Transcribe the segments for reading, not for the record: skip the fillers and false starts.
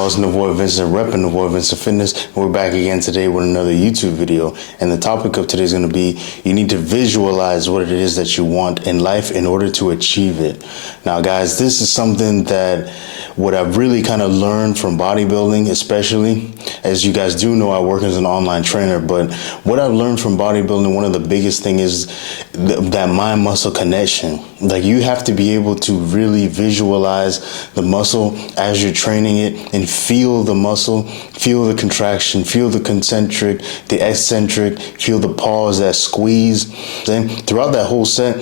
y'all, it's Navoy Vincent, repping Navoy Vincent Fitness. We're back again today with another YouTube video. And the topic of today is going to be, you need to visualize what it is that you want in life in order to achieve it. Now guys, this is something that what I've really kind of learned from bodybuilding, especially, as you guys do know, I work as an online trainer, but what I've learned from bodybuilding, one of the biggest thing is that mind-muscle connection. Like, you have to be able to really visualize the muscle as you're training it and feel the muscle, feel the contraction, feel the concentric, the eccentric, feel the pause, that squeeze. Then throughout that whole set,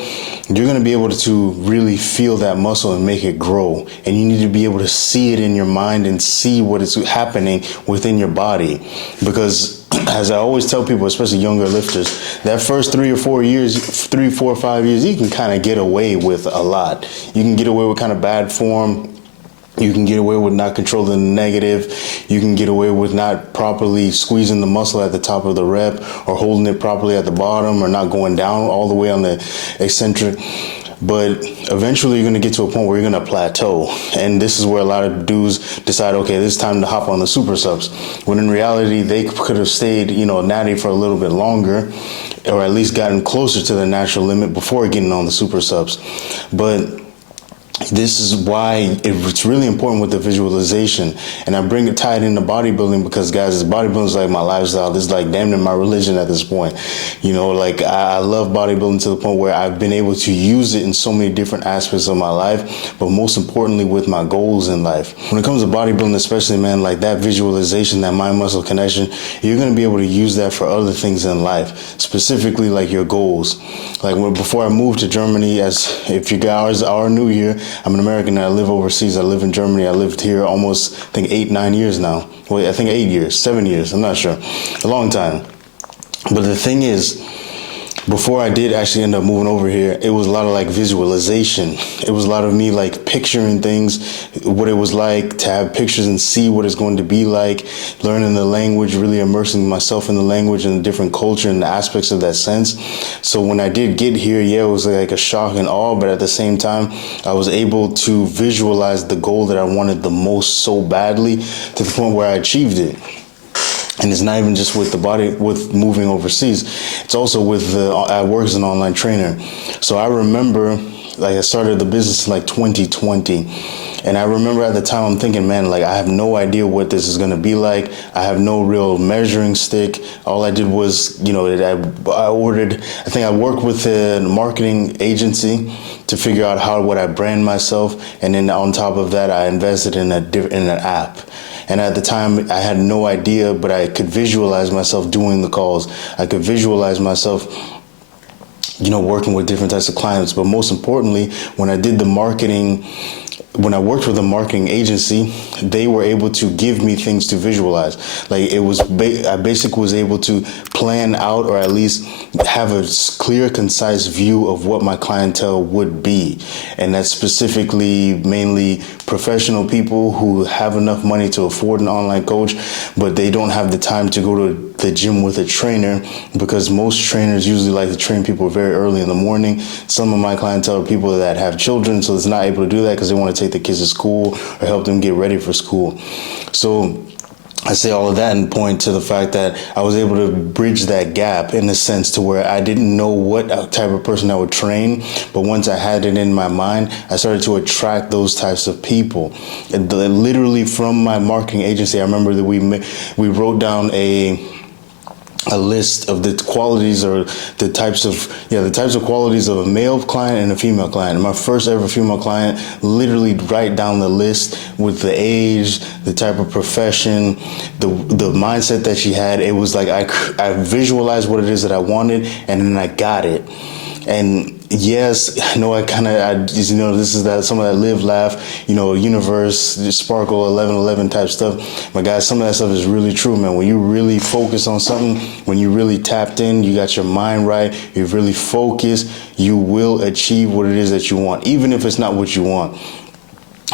you're going to be able to really feel that muscle and make it grow. And you need to be able to see it in your mind and see what is happening within your body. Because as I always tell people, especially younger lifters, that first 3 or 4 years, 3, 4, 5 years, you can kind of get away with a lot. You can get away with kind of bad form. You can get away with not controlling the negative. You can get away with not properly squeezing the muscle at the top of the rep or holding it properly at the bottom or not going down all the way on the eccentric. But eventually you're going to get to a point where you're going to plateau. And this is where a lot of dudes decide, okay, this is time to hop on the super subs. When in reality, they could have stayed, natty for a little bit longer, or at least gotten closer to the natural limit before getting on the super subs. But this is why it's really important with the visualization. And I bring it tied into bodybuilding because, guys, bodybuilding is like my lifestyle. This is like damn near my religion at this point. I love bodybuilding to the point where I've been able to use it in so many different aspects of my life, but most importantly with my goals in life. When it comes to bodybuilding especially, man, like that visualization, that mind-muscle connection, you're going to be able to use that for other things in life, specifically like your goals. Like before I moved to Germany, as if you guys are new here, I'm an American and I live overseas. I live in Germany. I lived here almost, I think, 8, 9 years now. Wait, I think 8 years, 7 years. I'm not sure. A long time. But the thing is, before I did actually end up moving over here, it was a lot of like visualization. It was a lot of me like picturing things, what it was like to have pictures and see what it's going to be like, learning the language, really immersing myself in the language and the different culture and the aspects of that sense. So when I did get here, yeah, it was like a shock and awe, but at the same time, I was able to visualize the goal that I wanted the most so badly to the point where I achieved it. And it's not even just with the body, with moving overseas. It's also with I work as an online trainer. So I remember, like, I started the business in like 2020. And I remember at the time I'm thinking, man, like, I have no idea what this is going to be like. I have no real measuring stick. All I did was, I worked with a marketing agency to figure out how would I brand myself. And then on top of that, I invested in an app. And at the time, I had no idea, but I could visualize myself doing the calls. I could visualize myself, working with different types of clients. But most importantly, when I did the marketing, when I worked with a marketing agency, they were able to give me things to visualize. Like, I basically was able to plan out, or at least have a clear, concise view of what my clientele would be. And that's specifically mainly professional people who have enough money to afford an online coach, but they don't have the time to go to the gym with a trainer, because most trainers usually like to train people very early in the morning. Some of my clientele are people that have children, so they're not able to do that because they want to take the kids to school or help them get ready for school. So I say all of that and point to the fact that I was able to bridge that gap in a sense to where I didn't know what type of person I would train, but once I had it in my mind, I started to attract those types of people. And literally from my marketing agency, I remember that we wrote down a list of the qualities, or the types of qualities of a male client and a female client. And my first ever female client, literally write down the list with the age, the type of profession, the mindset that she had. It was like I visualized what it is that I wanted, and then I got it. And yes, I know this is that some of that live, laugh, universe, sparkle, 1111 type stuff. But guys, some of that stuff is really true, man. When you really focus on something, when you really tapped in, you got your mind right, you're really focused, you will achieve what it is that you want, even if it's not what you want.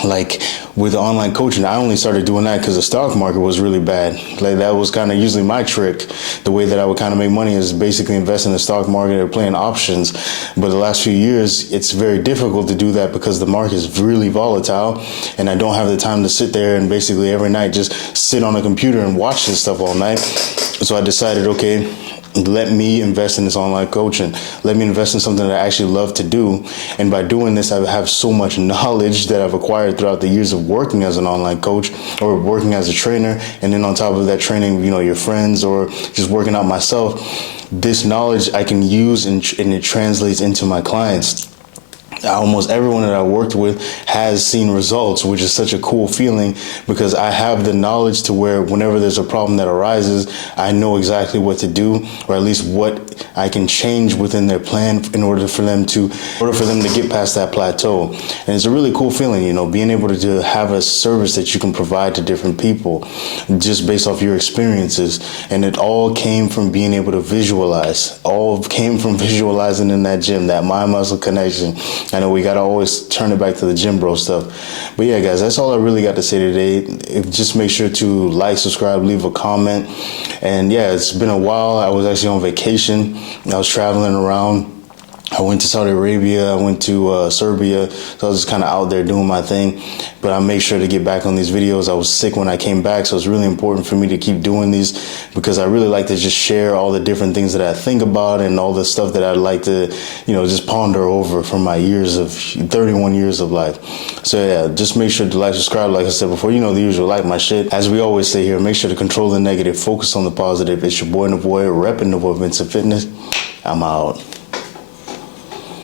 like with the online coaching, I only started doing that because the stock market was really bad. Like that was kind of usually my trick. The way that I would kind of make money is basically invest in the stock market or playing options. But the last few years, it's very difficult to do that because the market is really volatile, and I don't have the time to sit there and basically every night just sit on a computer and watch this stuff all night. So I decided, okay, let me invest in this online coaching. Let me invest in something that I actually love to do. And by doing this, I have so much knowledge that I've acquired throughout the years of working as an online coach or working as a trainer. And then on top of that, training, your friends or just working out myself. This knowledge I can use and it translates into my clients. Almost everyone that I worked with has seen results, which is such a cool feeling because I have the knowledge to where whenever there's a problem that arises, I know exactly what to do, or at least what I can change within their plan in order for them to get past that plateau. And it's a really cool feeling, being able to have a service that you can provide to different people just based off your experiences. And it all came from being able to visualize, all came from visualizing in that gym, that mind muscle connection. I know we got to always turn it back to the gym bro stuff. But yeah, guys, that's all I really got to say today. Just make sure to like, subscribe, leave a comment. And yeah, it's been a while. I was actually on vacation. I was traveling around. I went to Saudi Arabia, I went to Serbia, so I was just kind of out there doing my thing. But I make sure to get back on these videos. I was sick when I came back, so it's really important for me to keep doing these because I really like to just share all the different things that I think about and all the stuff that I'd like to, just ponder over from my 31 years of life. So yeah, just make sure to like, subscribe, like I said before, the usual, like my shit. As we always say here, make sure to control the negative, focus on the positive. It's your boy Navoy, repping Navoy Vincent Fitness. I'm out.